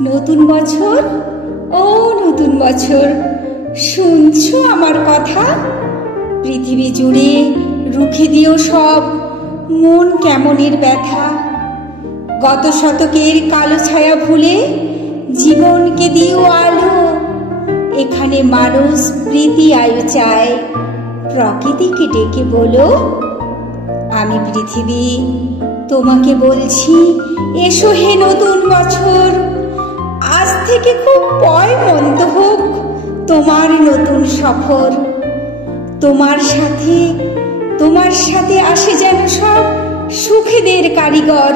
নতুন বছর, ও নতুন বছর, শুনছো আমার কথা? পৃথিবী জুড়ে রুখে দিও সব মন কেমনের ব্যথা। গত শতকের কালো ছায়া ভুলে জীবনকে দিও আলো। এখানে মানুষ প্রীতি আয়ু চায়, প্রকৃতিকে ডেকে বলো, আমি পৃথিবী তোমাকে বলছি, এসো হে নতুন বছর। আজ থেকে খুব পয়মন্ত হোক তোমার নতুন সফর। তোমার সাথে আসে যেন সব সুখেদের কারিগর।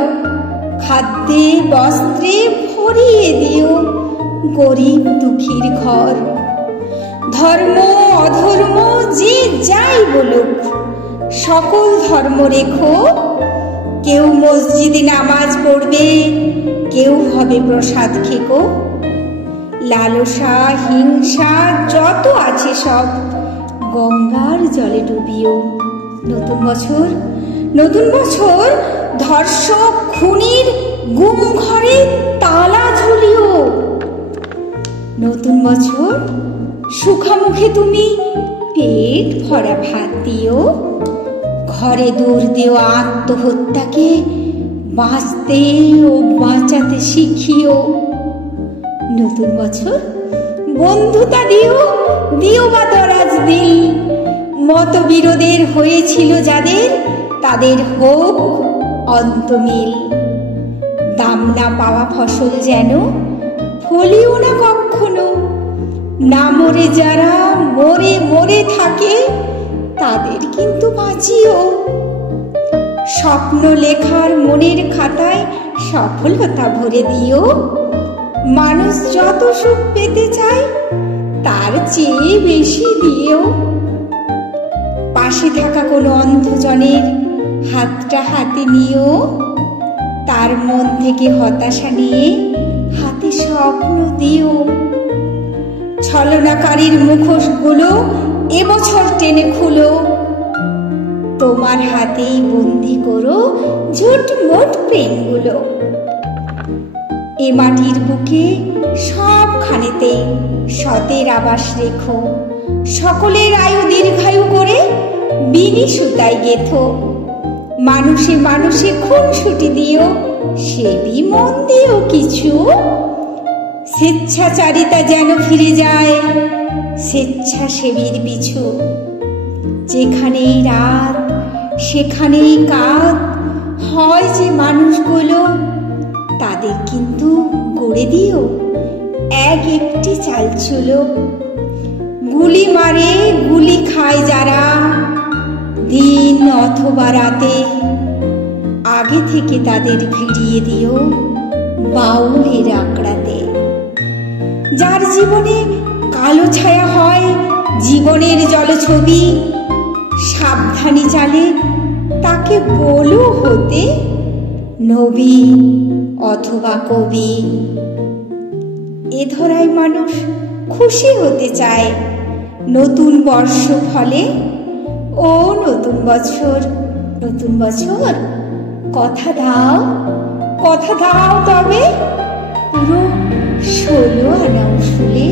খাদ্যে বস্ত্রে ভরিয়ে দিও গরিব দুঃখীর ঘর। ধর্ম অধর্ম যে যাই বলুক, সকল ধর্ম রেখো। কেউ মসজিদে নামাজ পড়বে, কেউ হবে প্রসাদ খেকো। লালসা হিংসা যত আছে সব গঙ্গার জলে ডুবিও। নতুন বছর, নতুন বছর, ধর্ষক খুনির গুম ঘরে তালা ঝুলিও। নতুন বছর, সুখামুখে তুমি পেট ভরা ভাত দিও। ঘরে দূর দিও আত্মহত্যাকে, বাঁচতে ও বাঁচাতে শিখিও। নতুন বছর, বন্ধুতা দিও বা দরাজ দিল। মতবিরোধের হয়েছিল যাদের, তাদের হোক অন্তমিল। দাম না পাওয়া ফসল যেন ফলিও না কখনো। না মরে যারা মরে মরে থাকে, তাদের কিন্তু বাঁচিও। স্বপ্ন লেখার মনের খাতায় সফলতা ভরে দিও। মানুষ যত সুখ পেতে চায়, তার চেয়ে বেশি দিও। পাশে থাকা কোনো অন্ধজনের হাতটা হাতে নিও। তার মন থেকে হতাশা নিয়ে হাতে স্বপ্ন দিও। ছলনাকারীর মুখোশগুলো এবছর টেনে খুলো। তোমার হাতেই বন্দি করো ঝুটমুট প্রেমগুলো। এ মাটির বুকে সবখানেতে সতের আবাস রেখো। সকলের আয়ু দীর্ঘায়ু করে বিনি সুতায় গেথো। মানুষে মানুষে খুনসুটি দিও, সেবি মন দিও কিছু। স্বেচ্ছাচারিতা যেন ফিরে যায় স্বেচ্ছাসেবীর পিছু। যেখানেই রাত সেখানেই কাত হয় যে মানুষগুলো, তাদের কিন্তু গড়ে দিও এক একটি চালচুলো। গুলি মারে গুলি খায় যারা, দিন অথবা রাতে, আগে থেকে তাদের ভিড়িয়ে দিও বাউলের আঁকড়াতে। যার জীবনে কালো ছায়া হয় জীবনের জলছবি, সাবধানী চালে তাকে বলো হতে নবী অথবা কবি। এ ধরায় মানুষ খুশি হতে চায় নতুন বর্ষ ফলে। ও নতুন বছর, নতুন বছর, কথা দাও তবে পুরো 16 আনা উসুলে।